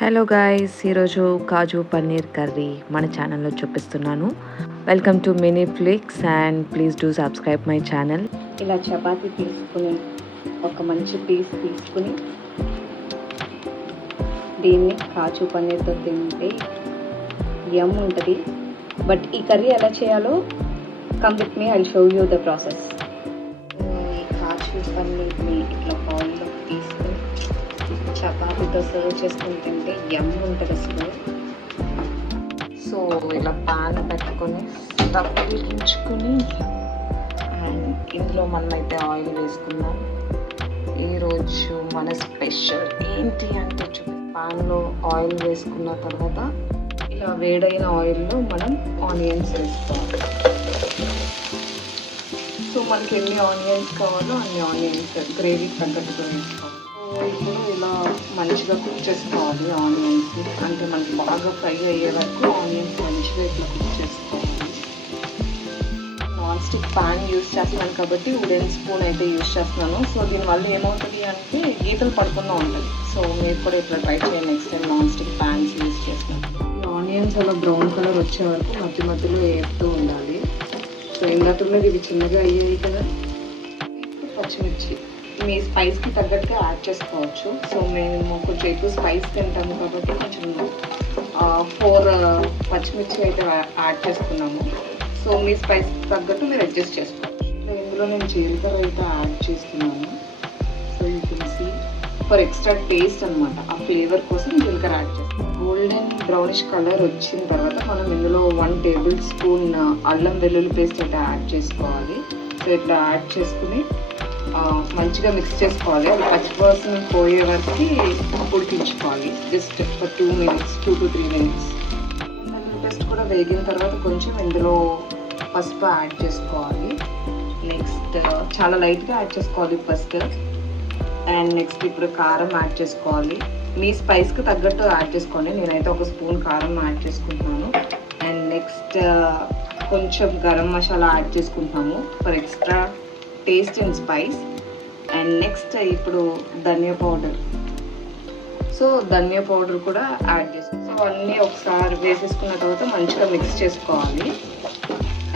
Hello guys, ఈరోజు కాజు paneer curry మన ఛానల్లో చూపిస్తున్నాను. Welcome to Mini Flicks and please do subscribe my channel. ఇలా చపాతీ తీసుకుని ఒక మంచి పీస్ తీసుకుని దీన్ని కాజు పన్నీర్తో తింటే యమ్ ఉంటుంది. బట్ ఈ కర్రీ ఎలా చేయాలో come with me, I show you the process. ఈ కాజు పన్నీర్ని ఇట్లా బౌల్లో తీసుకుని చపాతీతో సర్వ్ చేసుకుని తింటే యమ్ ఉంటుంది అసలు. సో ఇలా పాన్ పెట్టుకొని స్టవ్ వెలిగించుకొని అండ్ ఇందులో మనమైతే ఆయిల్ వేసుకుందాం. ఈరోజు మన స్పెషల్ ఏంటి అంటే పాన్లో ఆయిల్ వేసుకున్న తర్వాత ఇలా వేడైన ఆయిల్లో మనం ఆనియన్స్ వేసుకోవాలి. సో మనకి ఎన్ని ఆనియన్స్ కావాలో అన్ని ఆనియన్స్ గ్రేవీకి తగ్గట్టుగా వేసుకోవాలి. ఇప్పుడు ఇలా మంచిగా కుక్ చేసుకోవాలి ఆనియన్స్, అంటే మనకి బాగా ఫ్రై అయ్యే వరకు ఆనియన్స్ మంచిగా ఇట్లా కుక్ చేసుకోవాలి. నాన్ స్టిక్ ప్యాన్ యూస్ చేస్తున్నాను కాబట్టి వుడెన్ స్పూన్ అయితే యూస్ చేస్తున్నాను. సో దీనివల్ల ఏమవుతుంది అంటే గీతలు పడకుండా ఉంటుంది. సో మీరు కూడా ఇట్లా ట్రై చేయండి next time non stick fans use చేసినప్పుడు. ఈ ఆనియన్స్ అలా బ్రౌన్ కలర్ వచ్చే వరకు మధ్య మధ్యలో వేపుతూ ఉండాలి. సో ఇందాక ఇవి చిన్నగా అయ్యాయి కదా. పచ్చిమిర్చి మీ స్పైస్కి తగ్గట్టుగా యాడ్ చేసుకోవచ్చు. సో మేము కొంచెం ఎక్కువ స్పైస్ తింటాము కాబట్టి కొంచెం 4 పచ్చిమిర్చి అయితే యాడ్ చేసుకున్నాము. సో మీ స్పైస్ తగ్గట్టు మీరు అడ్జస్ట్ చేసుకోవచ్చు. ఇందులో నేను జీలకర్ర అయితే యాడ్ చేస్తున్నాను. So you can see for extra taste అనమాట, ఆ ఫ్లేవర్ కోసం జీలకర్ర యాడ్ చేస్తాం. గోల్డెన్ బ్రౌనిష్ కలర్ వచ్చిన తర్వాత మనం ఇందులో 1 టేబుల్ స్పూన్ అల్లం వెల్లుల్లి పేస్ట్ అయితే యాడ్ చేసుకోవాలి. సో ఇట్లా యాడ్ చేసుకుని మంచిగా మిక్స్ చేసుకోవాలి. అది పచ్చివాసన పోయే వరకు ఉడికించుకోవాలి. జస్ట్ ఒక 2 minutes, 2 to 3 minutes. పేస్ట్ కూడా వేగిన తర్వాత కొంచెం ఇందులో పసుపు యాడ్ చేసుకోవాలి. నెక్స్ట్ చాలా లైట్గా యాడ్ చేసుకోవాలి పసుపు. అండ్ నెక్స్ట్ ఇప్పుడు కారం యాడ్ చేసుకోవాలి. మీ స్పైస్కి తగ్గట్టు యాడ్ చేసుకోండి. నేనైతే 1 స్పూన్ కారం యాడ్ చేసుకుంటున్నాను. అండ్ నెక్స్ట్ కొంచెం గరం మసాలా యాడ్ చేసుకుంటున్నాము for extra taste and spice. And next ఇప్పుడు ధనియా పౌడర్. సో ధనియా పౌడర్ కూడా యాడ్ చేసుకోవాలి. సో అన్నీ ఒకసారి వేసేసుకున్న తర్వాత మంచిగా మిక్స్ చేసుకోవాలి.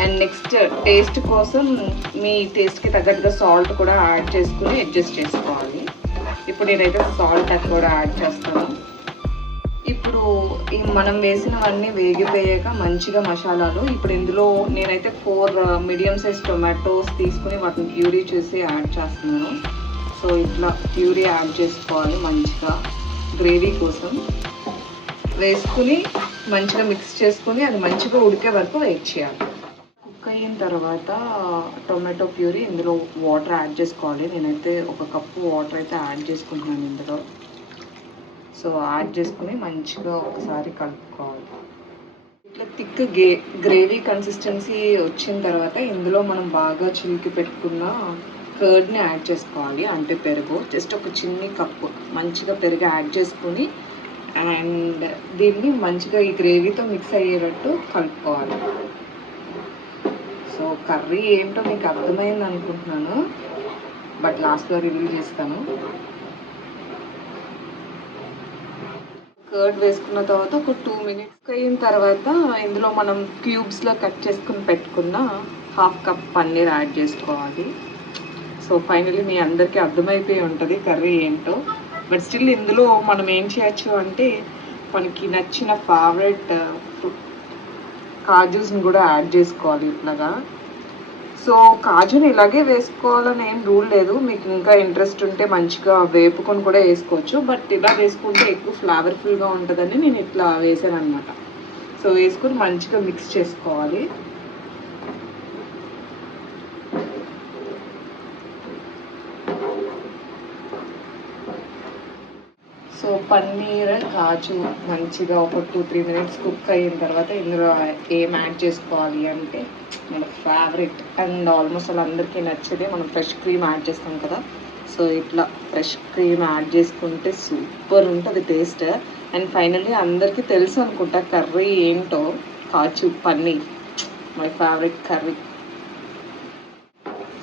అండ్ నెక్స్ట్ టేస్ట్ కోసం మీ టేస్ట్కి తగ్గట్టుగా సాల్ట్ కూడా యాడ్ చేసుకుని అడ్జస్ట్ చేసుకోవాలి. ఇప్పుడు నేనైతే సాల్ట్ కూడా యాడ్ చేస్తాను. ఇప్పుడు మనం వేసినవన్నీ వేగిపోయాక మంచిగా మసాలాలు ఇప్పుడు ఇందులో నేనైతే 4 మీడియం సైజ్ టొమాటోస్ తీసుకుని వాటిని ప్యూరీ చేసి యాడ్ చేస్తున్నాను. సో ఇట్లా ప్యూరీ యాడ్ చేసుకోవాలి మంచిగా గ్రేవీ కోసం. వేసుకుని మంచిగా మిక్స్ చేసుకుని అది మంచిగా ఉడికే వరకు వెయిట్ చేయాలి. కుక్ అయిన తర్వాత టొమాటో ప్యూరీ ఇందులో వాటర్ యాడ్ చేసుకోవాలి. నేనైతే 1 కప్పు వాటర్ అయితే యాడ్ చేసుకుంటున్నాను ఇందులో. సో యాడ్ చేసుకుని మంచిగా ఒకసారి కలుపుకోవాలి. ఇట్లా థిక్ గ్రేవీ కన్సిస్టెన్సీ వచ్చిన తర్వాత ఇందులో మనం బాగా చిలికి పెట్టుకున్న కర్డ్ని యాడ్ చేసుకోవాలి. అంటే పెరుగు, జస్ట్ ఒక చిన్ని కప్పు మంచిగా పెరుగు యాడ్ చేసుకుని అండ్ దీన్ని మంచిగా ఈ గ్రేవీతో మిక్స్ అయ్యేటట్టు కలుపుకోవాలి. సో కర్రీ ఏంటో మీకు అర్థమైంది అనుకుంటున్నాను, బట్ లాస్ట్లో రివీల్ చేస్తాను. కర్డ్ వేసుకున్న తర్వాత ఒక 2 minutes అయిన తర్వాత ఇందులో మనం క్యూబ్స్లో కట్ చేసుకుని పెట్టుకున్న 1/2 కప్ పన్నీర్ యాడ్ చేసుకోవాలి. సో ఫైనలీ మీ అందరికీ అర్థమైపోయి ఉంటుంది కర్రీ ఏంటో. బట్ స్టిల్ ఇందులో మనం ఏం చేయొచ్చు అంటే మనకి నచ్చిన ఫేవరెట్ కాజూస్ని కూడా యాడ్ చేసుకోవాలి ఇట్లాగా. సో కాజుని ఇలాగే వేసుకోవాలని ఏం రూల్ లేదు. మీకు ఇంకా ఇంట్రెస్ట్ ఉంటే మంచిగా వేపుకొని కూడా వేసుకోవచ్చు. బట్ ఇలా వేసుకుంటే ఎక్కువ ఫ్లేవర్ఫుల్గా ఉంటుందని నేను ఇట్లా వేసాను అనమాట. సో వేసుకొని మంచిగా మిక్స్ చేసుకోవాలి. సో పన్నీర్ కాజు మంచిగా ఒక 2-3 minutes కుక్ అయిన తర్వాత ఇందులో ఏం యాడ్ చేసుకోవాలి అంటే మన ఫేవరెట్ అండ్ ఆల్మోస్ట్ వాళ్ళందరికీ నచ్చేది మనం ఫ్రెష్ క్రీమ్ యాడ్ చేస్తాం కదా. సో ఇట్లా ఫ్రెష్ క్రీమ్ యాడ్ చేసుకుంటే సూపర్ ఉంటుంది టేస్ట్. అండ్ ఫైనల్లీ అందరికీ తెలుసు అనుకుంటా కర్రీ ఏంటో, kaju paneer my favourite curry.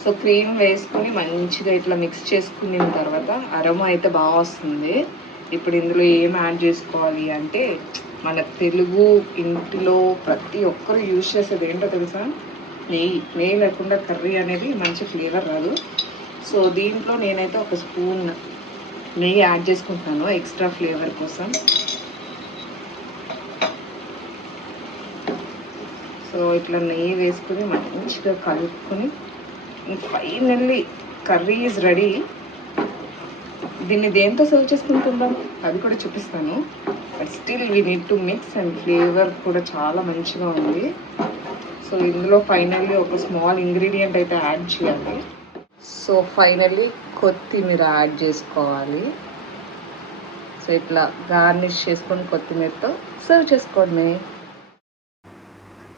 So cream వేసుకుని మంచిగా ఇట్లా మిక్స్ చేసుకున్న తర్వాత అరోమా అయితే బాగా వస్తుంది. ఇప్పుడు ఇందులో ఏం యాడ్ చేసుకోవాలి అంటే మన తెలుగు ఇంటిలో ప్రతి ఒక్కరు యూజ్ చేసేది ఏంటో తెలుసా, నెయ్యి లేకుండా కర్రీ అనేది మంచి ఫ్లేవర్ రాదు. సో దీంట్లో నేనైతే ఒక స్పూన్ నెయ్యి యాడ్ చేసుకుంటున్నాను ఎక్స్ట్రా ఫ్లేవర్ కోసం. సో ఇట్లా నెయ్యి వేసుకుని మంచిగా కలుపుకొని ఫైనల్లీ కర్రీ ఈజ్ రెడీ. దీన్ని దేంతో సర్వ్ చేసుకుంటుందాం అది కూడా చూపిస్తాను. But still we need to mix and flavour కూడా చాలా మంచిగా ఉంది. సో ఇందులో ఫైనల్లీ ఒక స్మాల్ ఇంగ్రీడియంట్ అయితే యాడ్ చేయాలి. సో ఫైనల్లీ కొత్తిమీర యాడ్ చేసుకోవాలి. సో ఇట్లా గార్నిష్ చేసుకొని కొత్తిమీరతో సర్వ్ చేసుకోవడమే.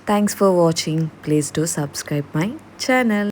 Thanks for watching. Please do subscribe my channel.